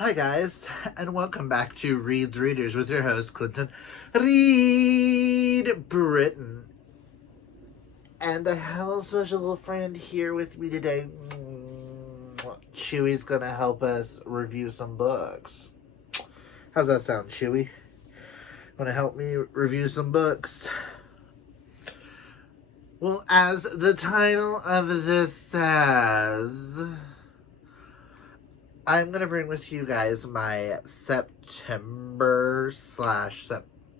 Hi guys, and welcome back to Reed's Readers with your host, Clinton Reed Britton. And I have a special little friend here with me today. Chewy's gonna help us review some books. How's that sound, Chewy? Wanna help me review some books? Well, as the title of this says, I'm going to bring with you guys my September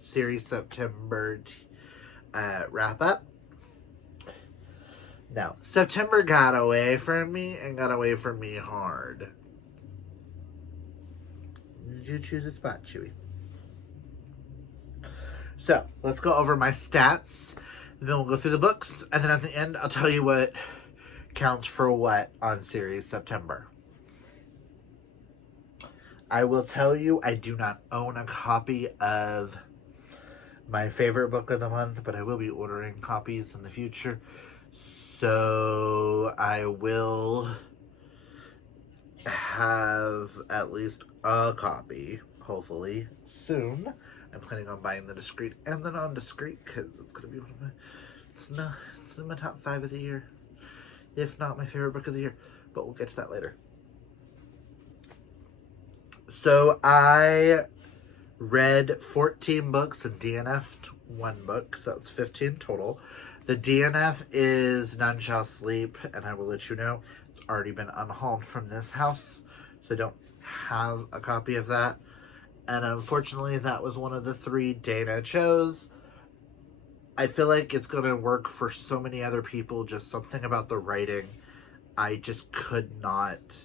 series September wrap up. Now, September got away from me and got away from me hard. Did you choose a spot, Chewy? So, let's go over my stats. And then we'll go through the books. And then at the end, I'll tell you what counts for what on series September. I will tell you, I do not own a copy of my favorite book of the month, but I will be ordering copies in the future. So I will have at least a copy, hopefully, soon. I'm planning on buying the discreet and the non-discreet because it's going to be one of my, it's in my top 5 of the year, if not my favorite book of the year, but we'll get to that later. So I read 14 books and DNF'd 1 book, so it's 15 total. The DNF is None Shall Sleep, and I will let you know, it's already been unhauled from this house, so I don't have a copy of that. And unfortunately, that was one of the 3 Dana chose. I feel like it's going to work for so many other people, just something about the writing. I just could not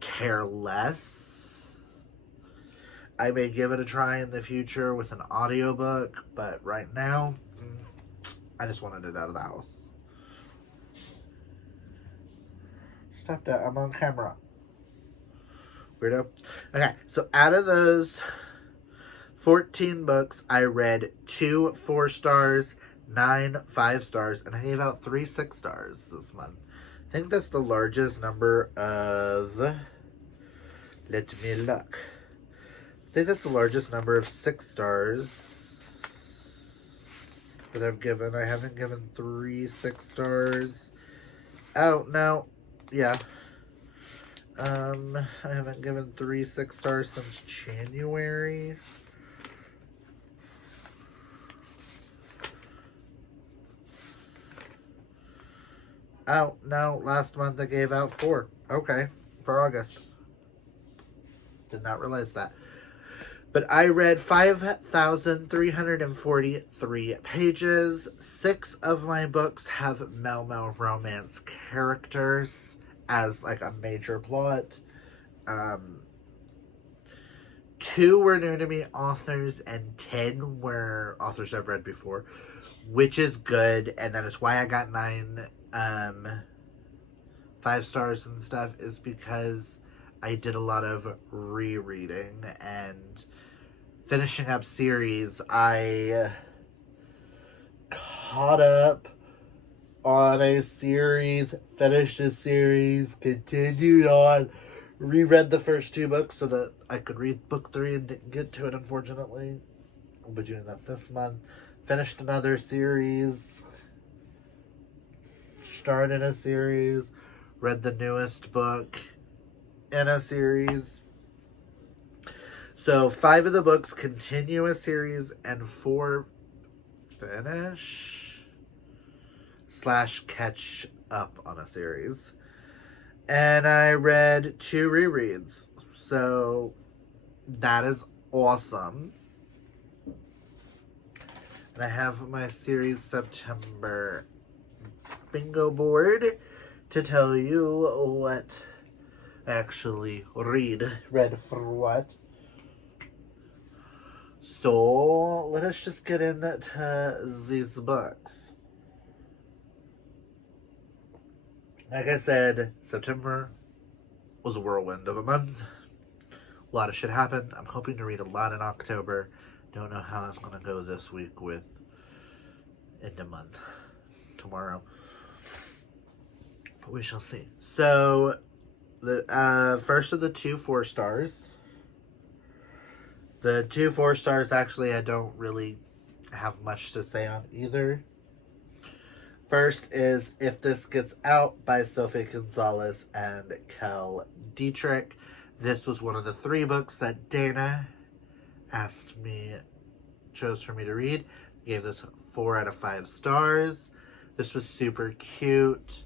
care less. I may give it a try in the future with an audiobook, but right now, I just wanted it out of the house. Stop that, I'm on camera. Weirdo. Okay, so out of those 14 books, I read 2 4 stars, 9 5 stars, and I gave out 3 6 stars this month. I think that's the largest number of... Let me look. I think that's the largest number of 6 stars that I've given. I haven't given 3 6 stars. Oh, no. Yeah. I haven't given 3 6 stars since January. Oh, no. Last month I gave out 4. Okay. For August. Did not realize that. But I read 5,343 pages. 6 of my books have male romance characters as like a major plot. 2 were new to me authors, and 10 were authors I've read before, which is good. And that is why I got 9 5 stars and stuff, is because I did a lot of rereading and finishing up series. I caught up on a series, finished a series, continued on, reread the first 2 books so that I could read book 3 and didn't get to it, unfortunately. I'll be doing that this month. Finished another series, started a series, read the newest book in a series. So 5 of the books continue a series and 4 finish/catch up on a series. And I read 2 rereads. So that is awesome. And I have my series September bingo board to tell you what I actually read for what. So, let us just get into these books. Like I said, September was a whirlwind of a month. A lot of shit happened. I'm hoping to read a lot in October. Don't know how it's going to go this week with end of month tomorrow. But we shall see. So, The first of the 2 4-stars. The 2 4-stars, actually, I don't really have much to say on either. First is If This Gets Out by Sophie Gonzalez and Kel Dietrich. This was one of the 3 books that Dana chose for me to read. Gave this 4 out of 5 stars. This was super cute.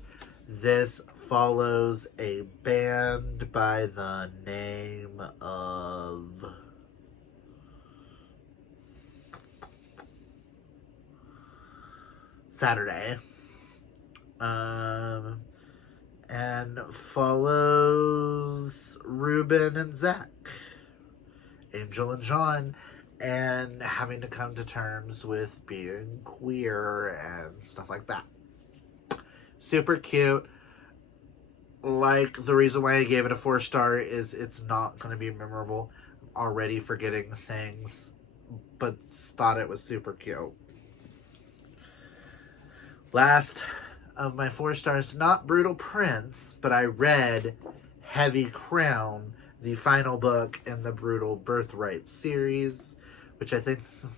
This follows a band by the name of Saturday. And follows Ruben and Zach, Angel and John, and having to come to terms with being queer and stuff like that. Super cute. Like, the reason why I gave it a 4-star is it's not going to be memorable. I'm already forgetting things, but thought it was super cute. Last of my 4 stars, not Brutal Prince, but I read Heavy Crown, the final book in the Brutal Birthright series, which I think this is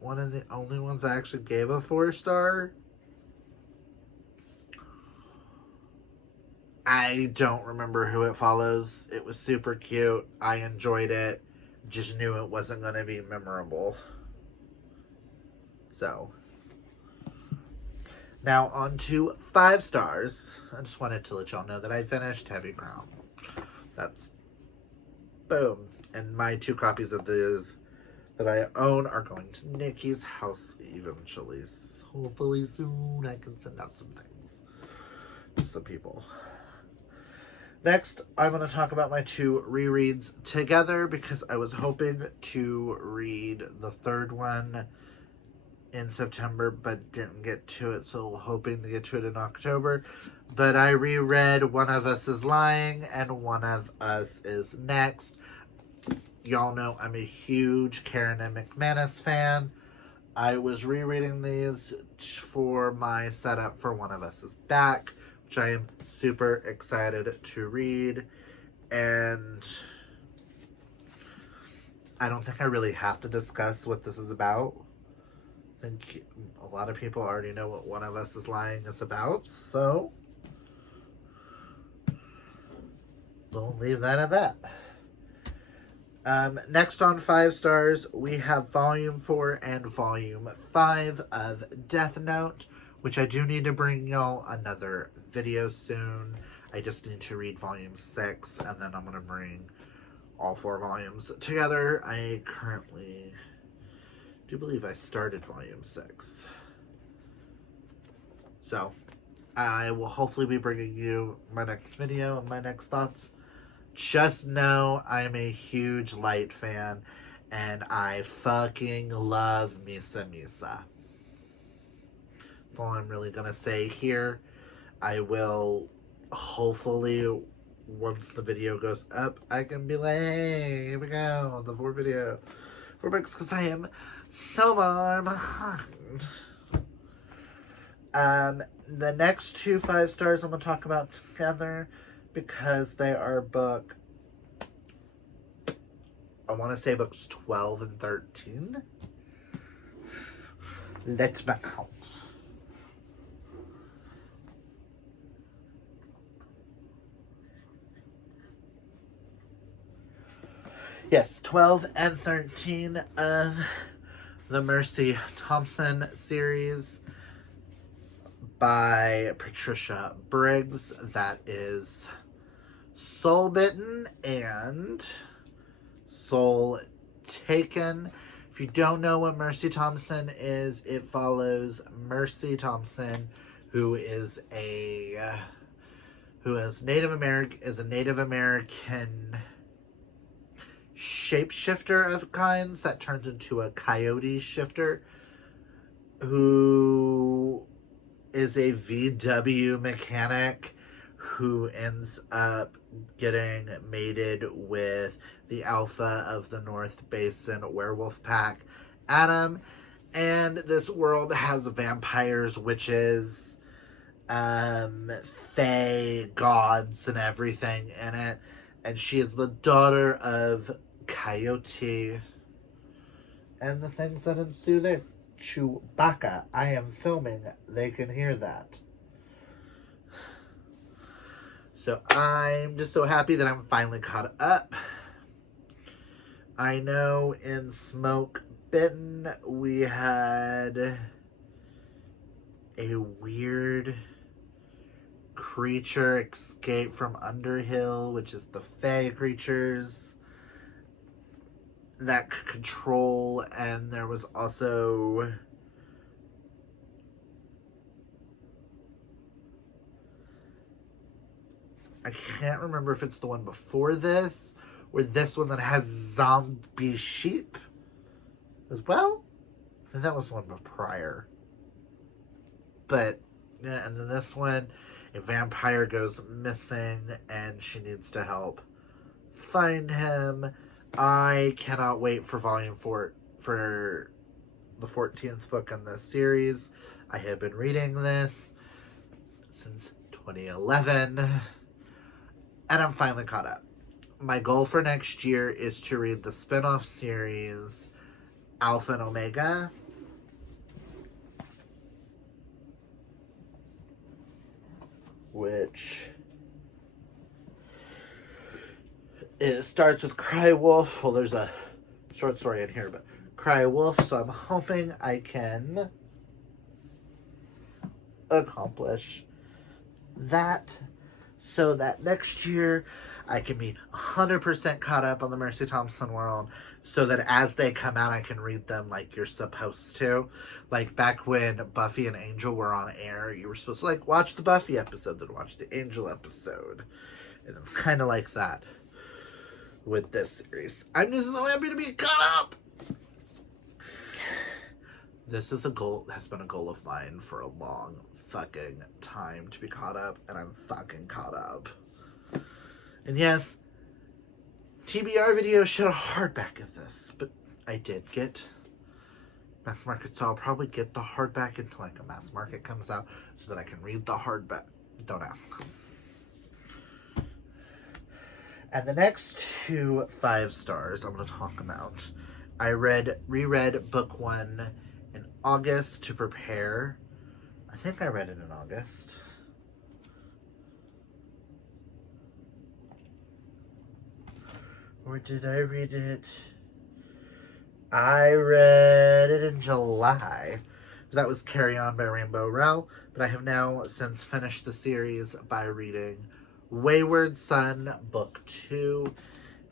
one of the only ones I actually gave a 4-star. I don't remember who it follows. It was super cute. I enjoyed it. Just knew it wasn't going to be memorable. So, now on to 5 stars. I just wanted to let y'all know that I finished Heavy Crown. That's boom. And my 2 copies of these that I own are going to Nikki's house eventually. Hopefully soon I can send out some things to some people. Next, I'm going to talk about my 2 rereads together because I was hoping to read the 3rd one in September but didn't get to it, so hoping to get to it in October. But I reread One of Us is Lying and One of Us is Next. Y'all know I'm a huge Karen and McManus fan. I was rereading these for my setup for One of Us is Back, which I am super excited to read. And I don't think I really have to discuss what this is about. I think a lot of people already know what One of Us is Lying is about, so we'll leave that at that. Next on 5 stars, we have Volume 4 and Volume 5 of Death Note, which I do need to bring y'all another video soon. I just need to read Volume 6, and then I'm going to bring all 4 volumes together. I currently do believe I started Volume 6. So, I will hopefully be bringing you my next video and my next thoughts. Just know I'm a huge Light fan, and I fucking love Misa Misa. That's all I'm really gonna say here. I will hopefully, once the video goes up, I can be like, hey, here we go, the 4 books, because I am so far behind. The next 2 5 stars I'm gonna talk about together, because they are I want to say books 12 and 13. Let's back out. Yes, 12 and 13 of the Mercy Thompson series by Patricia Briggs. That is Soul Bitten and Soul Taken. If you don't know what Mercy Thompson is, it follows Mercy Thompson, who is a Native American shapeshifter of kinds that turns into a coyote shifter, who is a VW mechanic who ends up getting mated with the alpha of the North Basin werewolf pack, Adam. And this world has vampires, witches, fae gods and everything in it. And she is the daughter of Coyote. And the things that ensue there. Chewbacca. I am filming. They can hear that. So I'm just so happy that I'm finally caught up. I know in Smoke Bitten we had a weird creature escape from Underhill, which is the Fae creatures that control, and there was also I can't remember if it's the one before this or this one that has zombie sheep as well. I think that was the one prior. But yeah, and then this one, a vampire goes missing and she needs to help find him. I cannot wait for volume 4 for the 14th book in this series. I have been reading this since 2011 and I'm finally caught up. My goal for next year is to read the spin-off series Alpha and Omega. Which it starts with Cry Wolf. Well, there's a short story in here, but Cry Wolf. So I'm hoping I can accomplish that so that next year I can be 100% caught up on the Mercy Thompson world so that as they come out, I can read them like you're supposed to. Like back when Buffy and Angel were on air, you were supposed to like watch the Buffy episode, then watch the Angel episode. And it's kind of like that with this series. I'm just so happy to be caught up. This is a goal, has been a goal of mine for a long fucking time to be caught up, and I'm fucking caught up. And yes, TBR video showed a hardback of this, but I did get mass market, so I'll probably get the hardback until like a mass market comes out so that I can read the hardback. Don't ask. And the next 2 5 stars I'm going to talk about. I reread book 1 in August to prepare. I think I read it in August. Or did I read it? I read it in July. That was Carry On by Rainbow Rowell. But I have now since finished the series by reading Wayward Son, Book 2.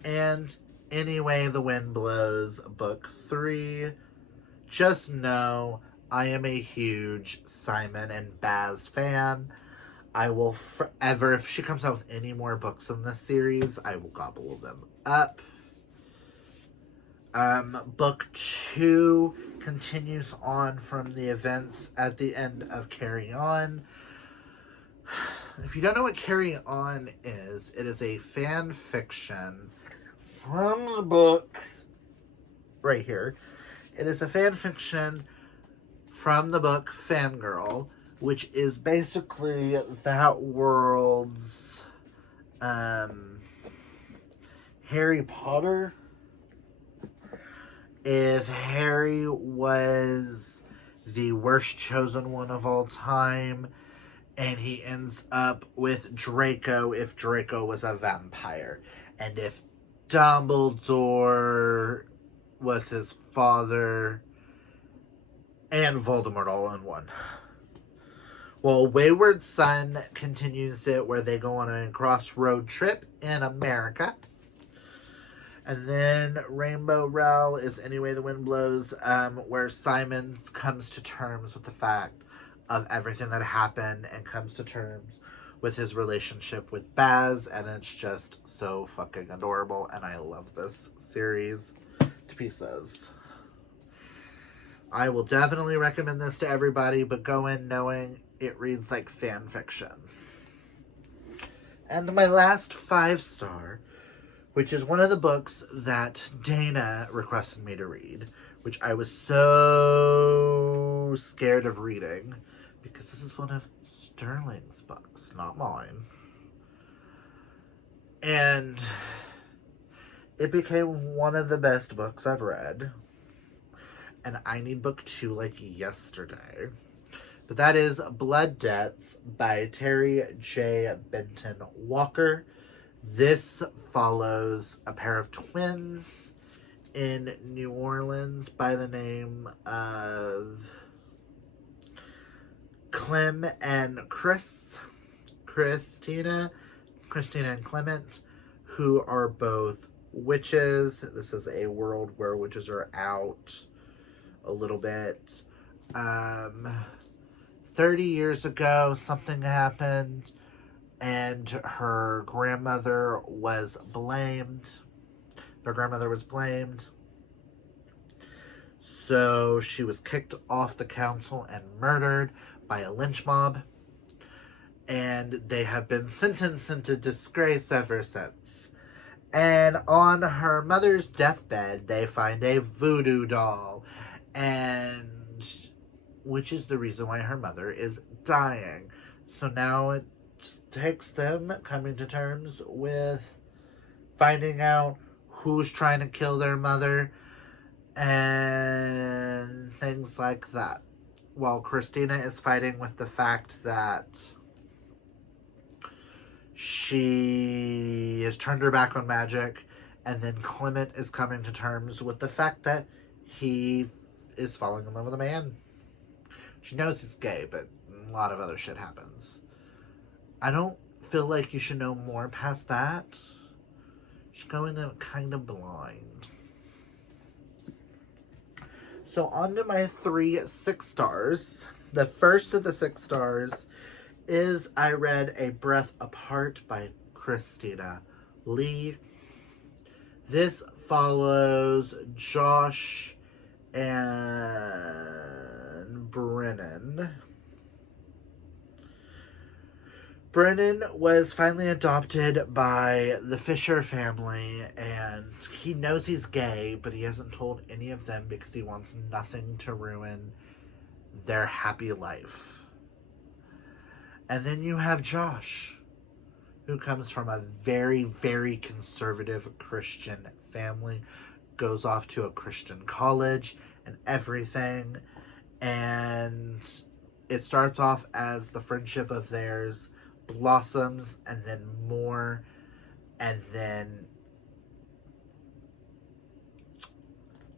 And Anyway the Wind Blows, Book 3. Just know I am a huge Simon and Baz fan. I will forever, if she comes out with any more books in this series, I will gobble them up. Book 2 continues on from the events at the end of Carry On. If you don't know what Carry On is, it is a fan fiction from the book right here. It is a fan fiction from the book Fangirl, which is basically that world's Harry Potter. If Harry was the worst chosen one of all time, and he ends up with Draco if Draco was a vampire, and if Dumbledore was his father, and Voldemort all in one. Well, Wayward Son continues it where they go on a cross-road trip in America. And then Rainbow Rowell is Anyway the Wind Blows, where Simon comes to terms with the fact of everything that happened and comes to terms with his relationship with Baz, and it's just so fucking adorable, and I love this series to pieces. I will definitely recommend this to everybody, but go in knowing it reads like fan fiction. And my last 5 star, which is one of the books that Dana requested me to read, which I was so scared of reading because this is one of Sterling's books, not mine. And it became one of the best books I've read. And I need book 2 like yesterday. But that is Blood Debts by Terry J. Benton Walker. This follows a pair of twins in New Orleans by the name of Clem and Christina and Clement, who are both witches. This is a world where witches are out a little bit. 30 years ago, something happened, and her grandmother was blamed. Their grandmother was blamed. So she was kicked off the council and murdered by a lynch mob. And they have been sentenced into disgrace ever since. And on her mother's deathbed, they find a voodoo doll. And which is the reason why her mother is dying. So now it takes them coming to terms with finding out who's trying to kill their mother and things like that. While Christina is fighting with the fact that she has turned her back on magic, and then Clement is coming to terms with the fact that he is falling in love with a man. She knows he's gay, but a lot of other shit happens. I don't feel like you should know more past that. She's going in kind of blind. So on to my 3 6 stars. The first of the 6 stars is I read A Breath Apart by Christina Lee. This follows Josh and Brennan. Brennan was finally adopted by the Fisher family, and he knows he's gay, but he hasn't told any of them because he wants nothing to ruin their happy life. And then you have Josh, who comes from a very, very conservative Christian family, goes off to a Christian college and everything, and it starts off as the friendship of theirs blossoms, and then more, and then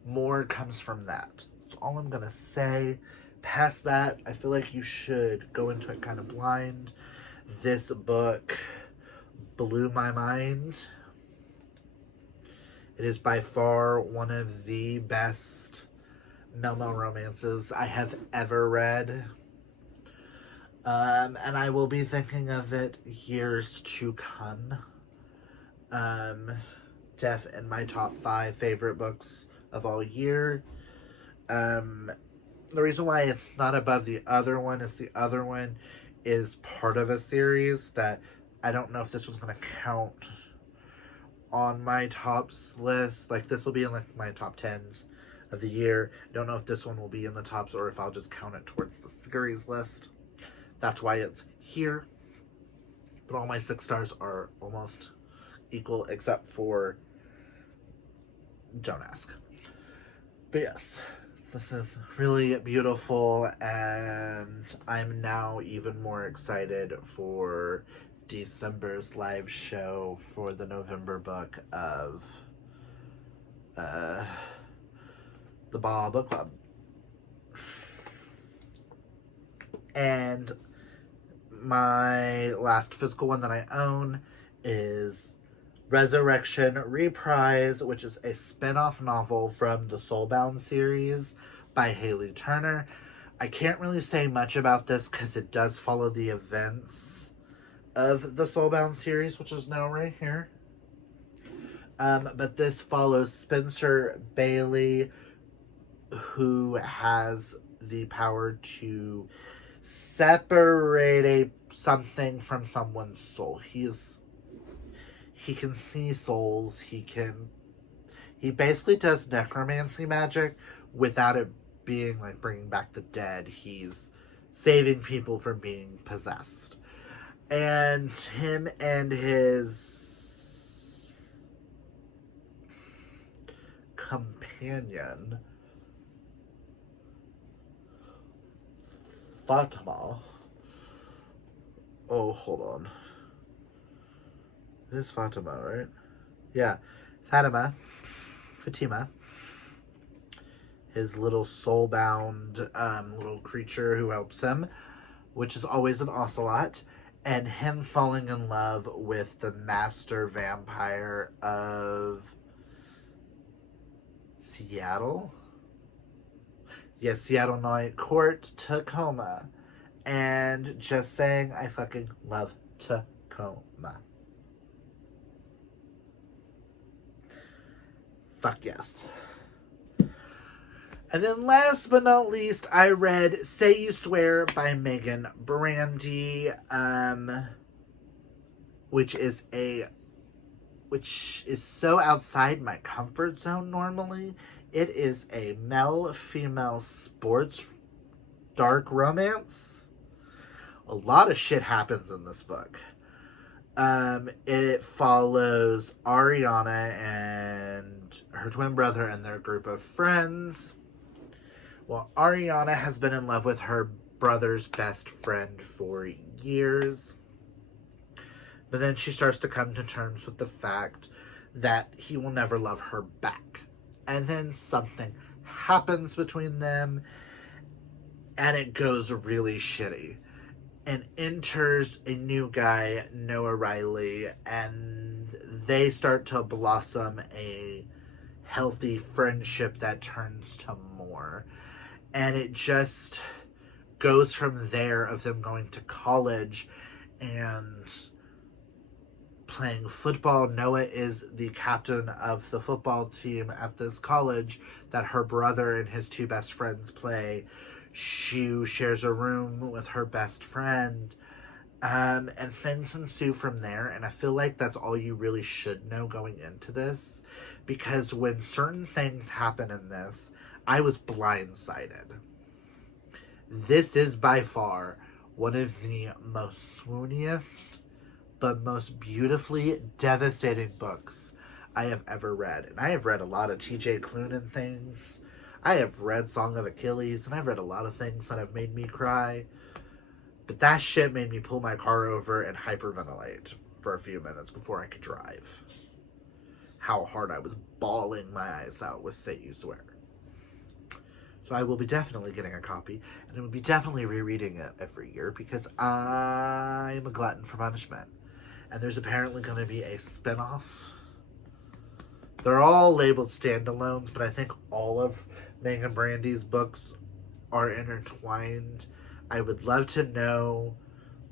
more comes from that. That's all I'm gonna say. Past that, I feel like you should go into it kind of blind. This book blew my mind. It is by far one of the best Melmo romances I have ever read. And I will be thinking of it years to come. Def in my top 5 favorite books of all year. The reason why it's not above the other one is the other one is part of a series that I don't know if this one's going to count on my tops list. Like, this will be in like my top 10s of the year. I don't know if this one will be in the tops or if I'll just count it towards the series list. That's why it's here. But all my 6 stars are almost equal, except for Don't Ask. But yes, this is really beautiful, and I'm now even more excited for December's live show for the November book of the Ball Book Club. And my last physical one that I own is Resurrection Reprise, which is a spin-off novel from the Soulbound series by Haley Turner. I can't really say much about this because it does follow the events of the Soulbound series, which is now right here. But this follows Spencer Bailey, who has the power to separate something from someone's soul. He can see souls. He basically does necromancy magic without it being like bringing back the dead. He's saving people from being possessed. And him and his companion, Fatima. Oh, hold on. It is Fatima, right? Yeah. Fatima. His little soul-bound little creature who helps him, which is always an ocelot, and him falling in love with the master vampire of Seattle? Yes, Seattle Night Court, Tacoma. And just saying, I fucking love Tacoma. Fuck yes. And then last but not least, I read Say You Swear by Megan Brandy, which is so outside my comfort zone normally. It is a male-female sports dark romance. A lot of shit happens in this book. It follows Ariana and her twin brother and their group of friends. Well, Ariana has been in love with her brother's best friend for years. But then she starts to come to terms with the fact that he will never love her back. And then something happens between them, and it goes really shitty. And enters a new guy, Noah Riley, and they start to blossom a healthy friendship that turns to more. And it just goes from there of them going to college and playing football. Noah is the captain of the football team at this college that her brother and his two best friends play. She shares a room with her best friend. And things ensue from there. And I feel like that's all you really should know going into this. Because when certain things happen in this, I was blindsided. This is by far one of the most swooniest, but most beautifully devastating books I have ever read. And I have read a lot of T.J. Klune things. I have read Song of Achilles, and I've read a lot of things that have made me cry. But that shit made me pull my car over and hyperventilate for a few minutes before I could drive. How hard I was bawling my eyes out with Say You Swear. So I will be definitely getting a copy, and I will be definitely rereading it every year because I'm a glutton for punishment. And there's apparently going to be a spinoff. They're all labeled standalones, but I think all of Megan Brandy's books are intertwined. I would love to know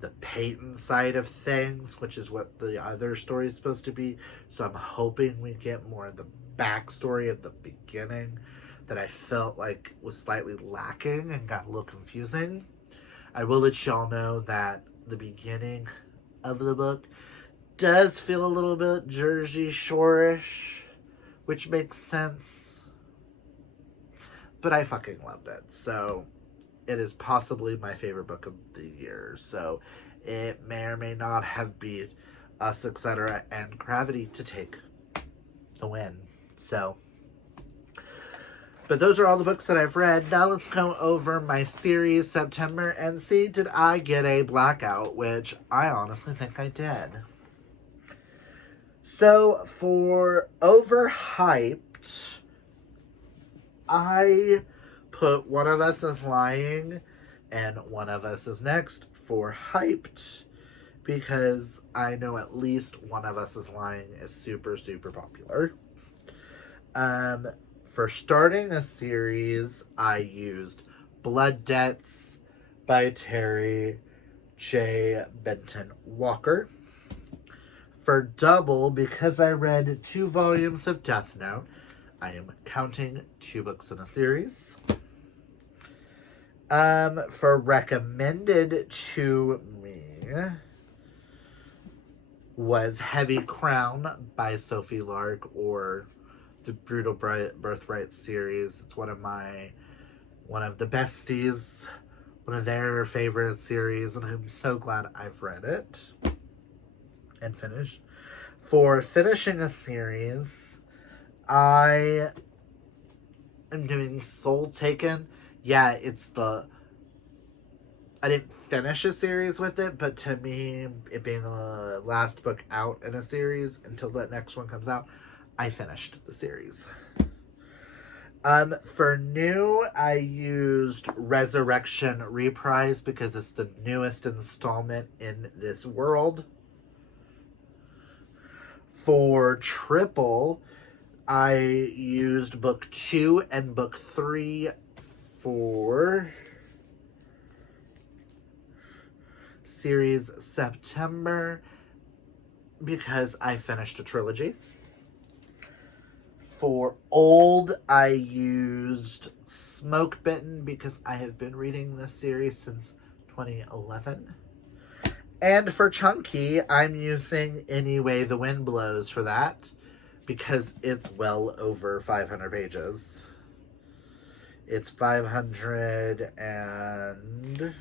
the Peyton side of things, which is what the other story is supposed to be. So I'm hoping we get more of the backstory of the beginning that I felt like was slightly lacking and got a little confusing. I will let y'all know that the beginning of the book does feel a little bit Jersey Shore-ish, which makes sense. But I fucking loved it. So it is possibly my favorite book of the year. So it may or may not have beat Us, Etc. and Gravity to take the win. So, but those are all the books that I've read. Now let's go over my series September and see, did I get a blackout? Which I honestly think I did. So for overhyped, I put One of Us is Lying and One of Us is Next for hyped because I know at least One of Us is Lying is super, super popular. For starting a series, I used Blood Debts by Terry J. Benton Walker. For double, because I read 2 volumes of Death Note, I am counting 2 books in a series. For recommended to me was Heavy Crown by Sophie Lark, or the Brutal Birthright series. It's one of the besties one of their favorite series, and I'm so glad I've read it and finished. For finishing a series, I am doing Soul Taken. Yeah, I didn't finish a series with it, but to me, it being the last book out in a series until that next one comes out, I finished the series. For new, I used Resurrection Reprise because it's the newest installment in this world. For triple, I used book 2 and book 3 for series September because I finished a trilogy. For old, I used Smoke Bitten because I have been reading this series since 2011. And for chunky, I'm using Any Way the Wind Blows for that because it's well over 500 pages. It's 500 and...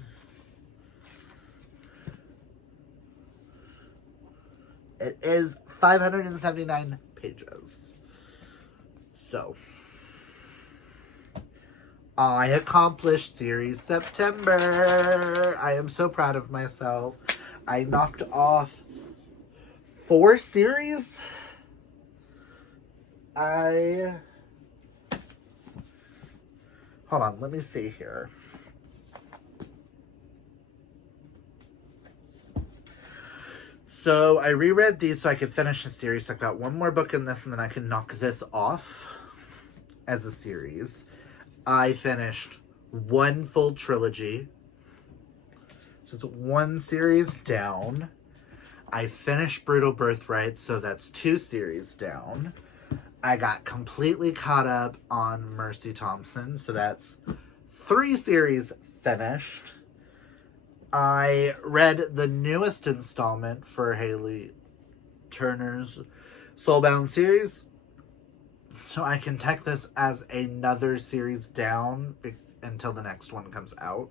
It is 579 pages. So, I accomplished series September. I am so proud of myself. I knocked off 4 series. Hold on, let me see here. So I reread these so I could finish the series. So I've got one more book in this and then I can knock this off as a series. I finished 1 full trilogy. So it's 1 series down. I finished Brutal Birthright, so that's 2 series down. I got completely caught up on Mercy Thompson, so that's 3 series finished. I read the newest installment for Haley Turner's Soulbound series, so I can take this as another series down until the next one comes out.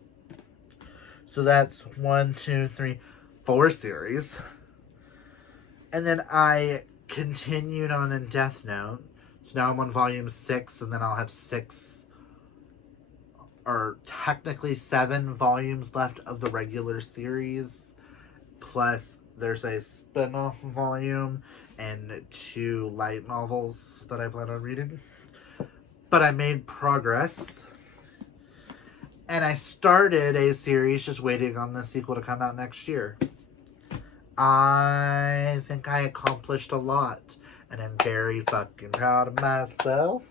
So that's 1, 2, 3, 4 series. And then I continued on in Death Note. So now I'm on volume 6, and then I'll have 6, or technically 7 volumes left of the regular series. Plus, there's a spin-off volume and 2 light novels that I plan on reading. But I made progress. And I started a series just waiting on the sequel to come out next year. I think I accomplished a lot. And I'm very fucking proud of myself.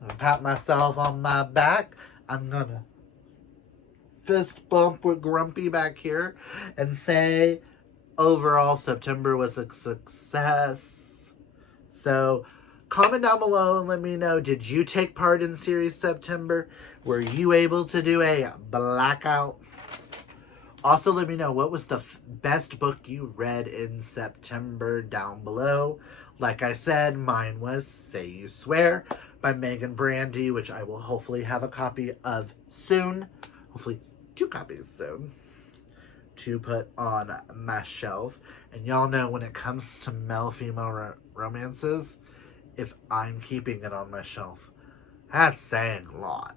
I'm gonna pat myself on my back. I'm gonna fist bump with Grumpy back here and say overall September was a success. So comment down below and let me know, did you take part in series September? Were you able to do a blackout? Also, let me know, what was the best book you read in September down below. Like I said, mine was Say You Swear by Megan Brandy, which I will hopefully have a copy of soon. Hopefully 2 copies soon to put on my shelf. And y'all know when it comes to male-female romances, if I'm keeping it on my shelf, that's saying a lot.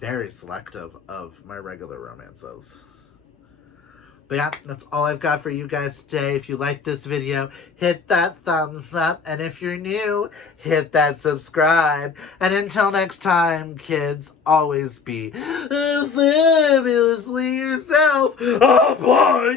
Very selective of my regular romances. But yeah, that's all I've got for you guys today. If you like this video, hit that thumbs up. And if you're new, hit that subscribe. And until next time, kids, always be fabulously yourself. Oh boy!